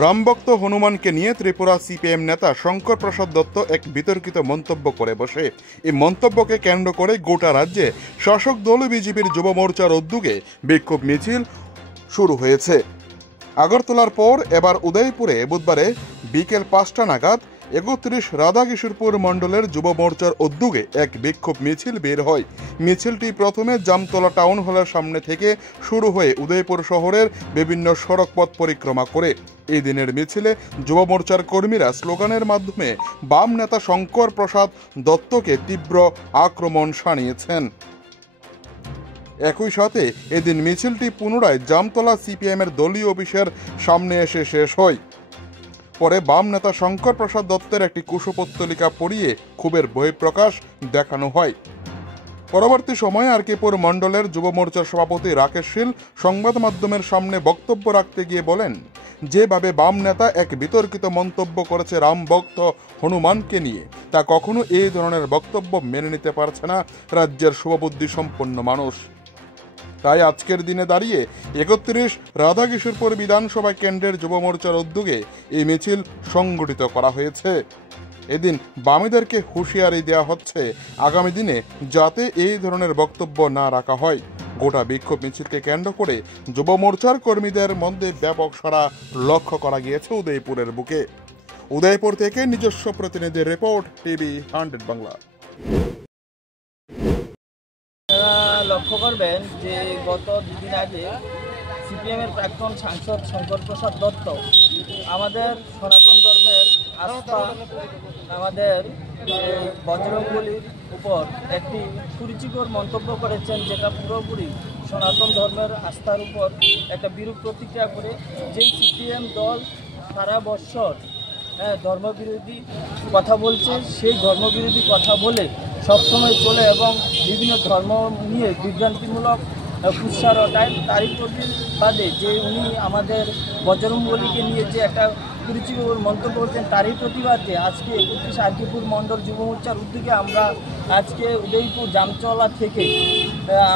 রামভক্ত হনুমানকে নিয়ে ত্রিপুরা সিপিএম নেতা শঙ্কর প্রসাদ দত্ত এক বিতর্কিত মন্তব্য করে বসে। এই মন্তব্যকে কেন্দ্র করে গোটা রাজ্যে শাসক দল বিজেপির যুব মোর্চার উদ্যোগে বিক্ষোভ মিছিল শুরু হয়েছে। আগরতলার পর এবার উদয়পুরে বুধবারে বিকেল 5টা নাগাদ 31 রাধাকিশোরপুর মণ্ডলের যুব মোর্চার উদ্যোগে এক বিক্ষোভ মিছিল বের হয়। মিছিলটি প্রথমে জামতলা টাউন হলের সামনে থেকে শুরু হয়ে উদয়পুর শহরের বিভিন্ন সড়ক পথ পরিক্রমা করে। এই দিনের মিছিলে যুব মোর্চার কর্মীরা স্লোগানের মাধ্যমে বাম নেতা শঙ্কর প্রসাদ দত্তকে তীব্র আক্রমণ শানিয়েছেন। একই সাথে এদিন মিছিলটি পুনরায় জামতলা সিপিএমের দলীয় অফিসের সামনে এসে শেষ হয়। পরে বাম নেতা শঙ্কর প্রসাদ দত্তের একটি কুশপুত্তলিকা পড়িয়ে ক্ষোভের বহিঃপ্রকাশ দেখানো হয়। পরবর্তী সময়ে আরকেপুর মণ্ডলের যুব মোর্চার সভাপতি রাকেশ শীল সংবাদ মাধ্যমের সামনে বক্তব্য রাখতে গিয়ে বলেন, যেভাবে বাম নেতা এক বিতর্কিত মন্তব্য করেছে রাম ভক্ত হনুমানকে নিয়ে, তা কখনো এই ধরনের বক্তব্য মেনে নিতে পারছে না রাজ্যের শুভবুদ্ধি সম্পন্ন মানুষ। তাই আজকের দিনে দাঁড়িয়ে 31 রাধাকিশোরপুর বিধানসভা কেন্দ্রের যুব মোর্চার উদ্যোগে এই মিছিল সংগঠিত করা হয়েছে। এদিন বামীদেরকে হুঁশিয়ারি দেওয়া হচ্ছে আগামী দিনে যাতে এই ধরনের বক্তব্য না রাখা হয়। গোটা বিক্ষোভ মিছিলকে কেন্দ্র করে যুব মোর্চার কর্মীদের মধ্যে ব্যাপক সাড়া লক্ষ্য করা গিয়েছে উদয়পুরের বুকে। উদয়পুর থেকে নিজস্ব প্রতিনিধির রিপোর্ট, টিভি 100 বাংলা। লক্ষ্য করবেন যে গত দুদিন আগে সিপিএমের প্রাক্তন সাংসদ শঙ্কর প্রসাদ দত্ত আমাদের সনাতন ধর্মের আস্থা, আমাদের বজরংবলীর উপর একটি কুরুচিকর মন্তব্য করেছেন, যেটা পুরোপুরি সনাতন ধর্মের আস্থার উপর একটা বিরূপ প্রতিক্রিয়া করে। যেই সিপিএম দল সারা বৎসর ধর্মবিরোধী কথা বলছে, সেই ধর্মবিরোধী কথা বলে সবসময় চলে এবং বিভিন্ন ধর্ম নিয়ে বিভ্রান্তিমূলক কুৎসা রটায়। তারই প্রতিবাদে যে উনি আমাদের বজরংবলীকে নিয়ে যে একটা কুরুচিকর মন্তব্য করছেন, তারই প্রতিবাদে আজকে 31 আরকেপুর মণ্ডল যুব মোর্চার উদ্যোগে আমরা আজকে উদয়পুর জামতলা থেকে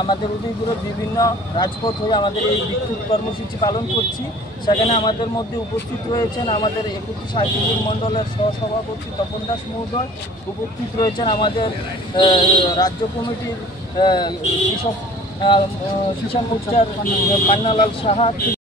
আমাদের উদয়পুরের বিভিন্ন রাজপথ হয়ে আমাদের এই বিক্ষোভ কর্মসূচি পালন করছি। সেখানে আমাদের মধ্যে উপস্থিত রয়েছেন আমাদের 31 আরকেপুর মণ্ডলের সহসভাপতি তপন দাস মহোদয়, উপস্থিত রয়েছেন আমাদের রাজ্য কমিটির কিষাণ মোর্চার পান্নালাল সাহা।